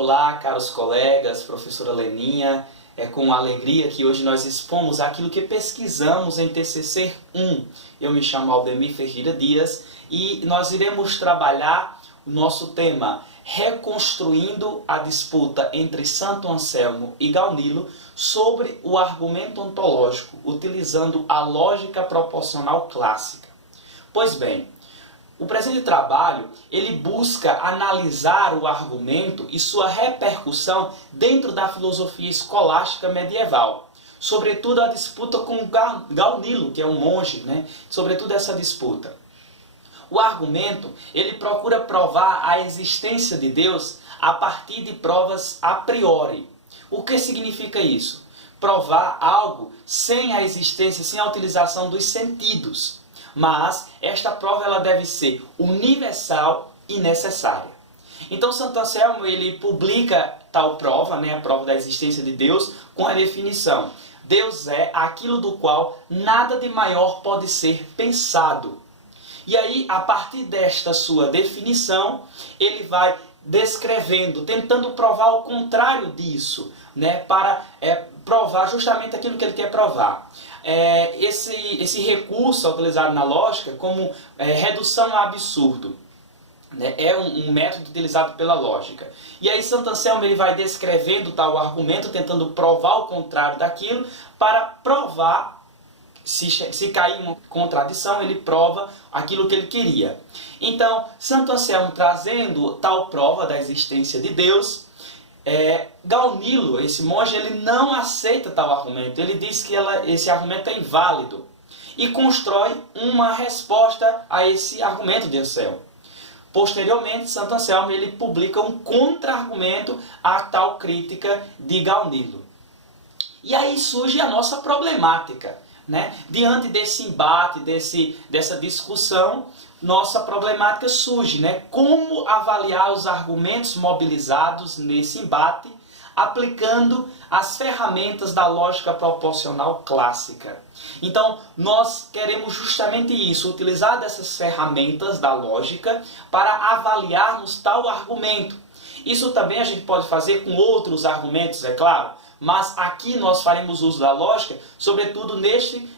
Olá, caros colegas, professora Leninha. É com alegria que hoje nós expomos aquilo que pesquisamos em TCC 1. Eu me chamo Aldemir Ferreira Dias e nós iremos trabalhar o nosso tema reconstruindo a disputa entre Santo Anselmo e Gaunilo sobre o argumento ontológico, utilizando a lógica proposicional clássica. Pois bem, o presente trabalho, ele busca analisar o argumento e sua repercussão dentro da filosofia escolástica medieval. Sobretudo a disputa com Gaunilo, que é um monge, sobretudo essa disputa. O argumento, ele procura provar a existência de Deus a partir de provas a priori. O que significa isso? Provar algo sem a existência, sem a utilização dos sentidos. Mas esta prova ela deve ser universal e necessária. Então Santo Anselmo ele publica tal prova, a prova da existência de Deus, com a definição: Deus é aquilo do qual nada de maior pode ser pensado. E aí, a partir desta sua definição, ele vai descrevendo, tentando provar o contrário disso, para provar justamente aquilo que ele quer provar. Esse recurso utilizado na lógica como redução a absurdo. É um método utilizado pela lógica. E aí Santo Anselmo ele vai descrevendo tal argumento, tentando provar o contrário daquilo, para provar, se cair uma contradição, ele prova aquilo que ele queria. Então, Santo Anselmo trazendo tal prova da existência de Deus, Gaunilo, esse monge, ele não aceita tal argumento. Ele diz que esse argumento é inválido e constrói uma resposta a esse argumento de Anselmo. Posteriormente, Santo Anselmo ele publica um contra-argumento a tal crítica de Gaunilo. E aí surge a nossa problemática. Diante desse embate, dessa discussão, nossa problemática surge. Como avaliar os argumentos mobilizados nesse embate, aplicando as ferramentas da lógica proposicional clássica. Então, nós queremos justamente isso, utilizar dessas ferramentas da lógica para avaliarmos tal argumento. Isso também a gente pode fazer com outros argumentos, é claro, mas aqui nós faremos uso da lógica, sobretudo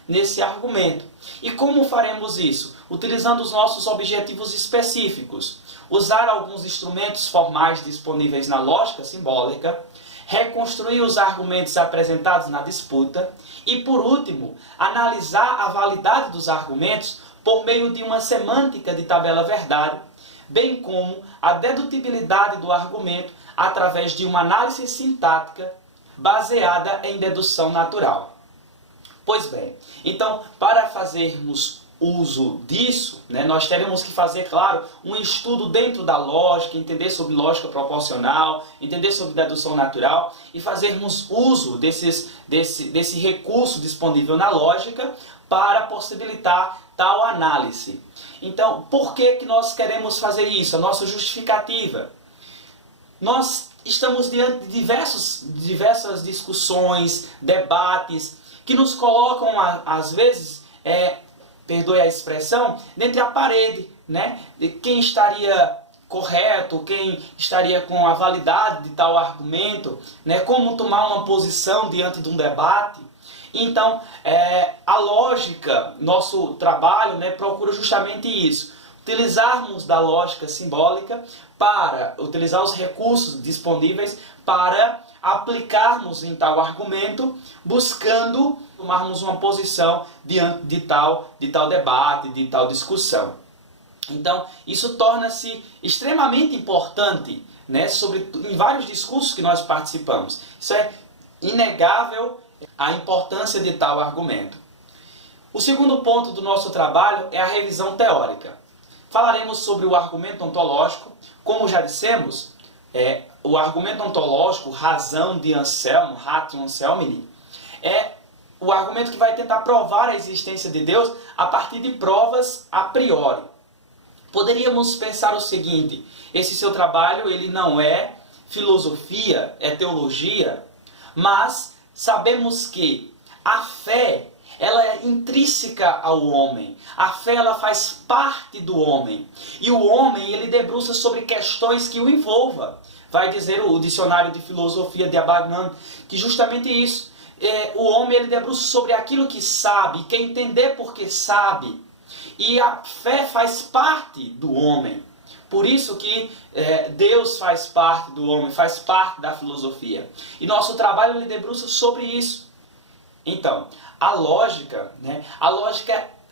nesse argumento. E como faremos isso? Utilizando os nossos objetivos específicos. Usar alguns instrumentos formais disponíveis na lógica simbólica, reconstruir os argumentos apresentados na disputa e, por último, analisar a validade dos argumentos por meio de uma semântica de tabela-verdade, bem como a dedutibilidade do argumento através de uma análise sintática baseada em dedução natural. Pois bem, então, para fazermos uso disso, nós teremos que fazer, claro, um estudo dentro da lógica, entender sobre lógica proposicional, entender sobre dedução natural e fazermos uso desse recurso disponível na lógica para possibilitar tal análise. Então, por que nós queremos fazer isso? A nossa justificativa. Nós estamos diante de diversas discussões, debates, que nos colocam, às vezes, perdoe a expressão, dentre a parede, de quem estaria correto, quem estaria com a validade de tal argumento, como tomar uma posição diante de um debate. Então, a lógica, nosso trabalho, procura justamente isso. Utilizarmos da lógica simbólica para utilizar os recursos disponíveis para aplicarmos em tal argumento, buscando tomarmos uma posição diante de tal debate, de tal discussão. Então, isso torna-se extremamente importante, em vários discursos que nós participamos. Isso é inegável, a importância de tal argumento. O segundo ponto do nosso trabalho é a revisão teórica. Falaremos sobre o argumento ontológico. Como já dissemos, o argumento ontológico, razão de Anselmo, ratio Anselmini, é o argumento que vai tentar provar a existência de Deus a partir de provas a priori. Poderíamos pensar o seguinte: esse seu trabalho ele não é filosofia, é teologia, mas sabemos que a fé ela é intrínseca ao homem. A fé, ela faz parte do homem. E o homem, ele debruça sobre questões que o envolvam. Vai dizer o dicionário de filosofia de Abagnano, que justamente isso. O homem, ele debruça sobre aquilo que sabe, quer entender porque sabe. E a fé faz parte do homem. Por isso que Deus faz parte do homem, faz parte da filosofia. E nosso trabalho, ele debruça sobre isso. Então, a lógica,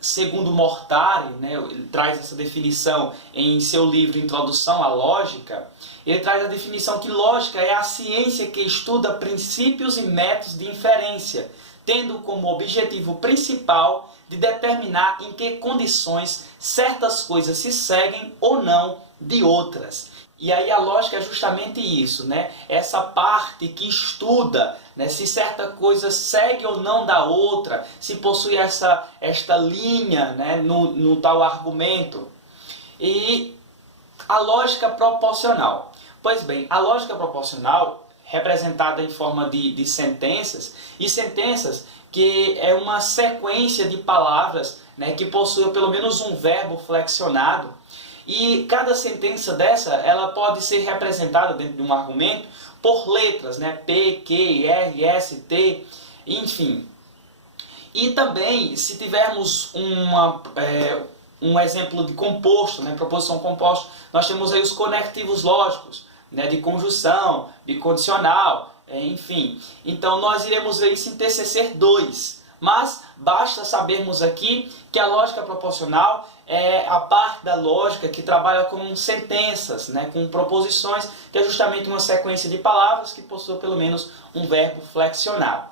segundo Mortari, ele traz essa definição em seu livro Introdução à Lógica, ele traz a definição que lógica é a ciência que estuda princípios e métodos de inferência, tendo como objetivo principal de determinar em que condições certas coisas se seguem ou não de outras. E aí a lógica é justamente isso, essa parte que estuda se certa coisa segue ou não da outra, se possui esta linha no tal argumento. E a lógica proporcional. Pois bem, a lógica proporcional, representada em forma de sentenças, e sentenças que é uma sequência de palavras que possui pelo menos um verbo flexionado. E cada sentença dessa, ela pode ser representada dentro de um argumento por letras, P, Q, R, S, T, enfim. E também, se tivermos um exemplo de composto, proposição composta, nós temos aí os conectivos lógicos, de conjunção, bicondicional, enfim. Então, nós iremos ver isso em TCC 2. Mas basta sabermos aqui que a lógica proporcional é a parte da lógica que trabalha com sentenças, com proposições, que é justamente uma sequência de palavras que possui pelo menos um verbo flexionado.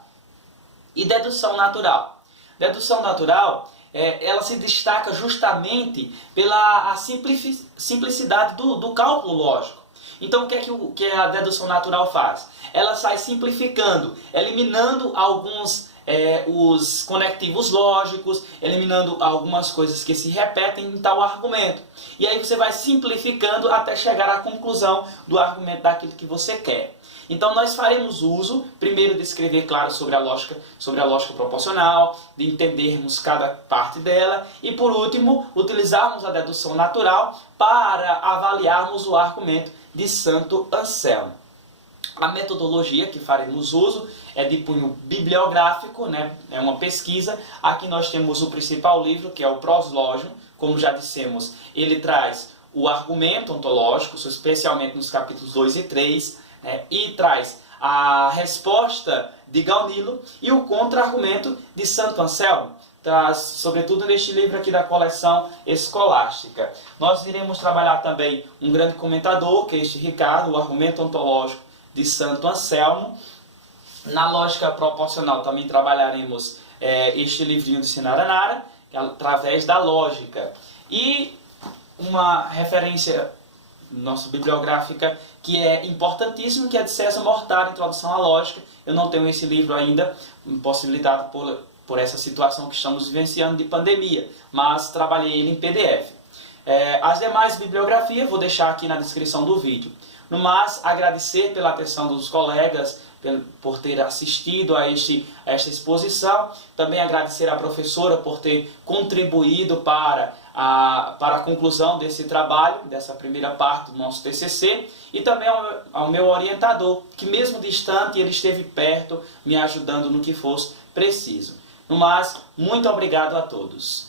E dedução natural. Dedução natural, ela se destaca justamente pela simplicidade do cálculo lógico. Então, o que a dedução natural faz? Ela sai simplificando, eliminando os conectivos lógicos, eliminando algumas coisas que se repetem em tal argumento. E aí você vai simplificando até chegar à conclusão do argumento daquilo que você quer. Então nós faremos uso, primeiro, de escrever claro sobre a lógica proporcional, de entendermos cada parte dela, e por último, utilizarmos a dedução natural para avaliarmos o argumento de Santo Anselmo. A metodologia que faremos uso é de cunho bibliográfico, é uma pesquisa. Aqui nós temos o principal livro, que é o Proslógio. Como já dissemos, ele traz o argumento ontológico, especialmente nos capítulos 2 e 3, e traz a resposta de Gaunilo e o contra-argumento de Santo Anselmo, traz, sobretudo neste livro aqui da coleção escolástica. Nós iremos trabalhar também um grande comentador, que é este Ricardo, o argumento ontológico de Santo Anselmo. Na lógica proporcional também trabalharemos este livrinho de Sinaranara, através da lógica. E uma referência nossa bibliográfica que é importantíssima, que é de César Mortari, Introdução à Lógica. Eu não tenho esse livro ainda, impossibilitado por essa situação que estamos vivenciando de pandemia, mas trabalhei ele em PDF. As demais bibliografias vou deixar aqui na descrição do vídeo. No mais, agradecer pela atenção dos colegas, por ter assistido a esta exposição. Também agradecer à professora por ter contribuído para a conclusão desse trabalho, dessa primeira parte do nosso TCC. E também ao meu orientador, que mesmo distante, ele esteve perto, me ajudando no que fosse preciso. No mais, muito obrigado a todos.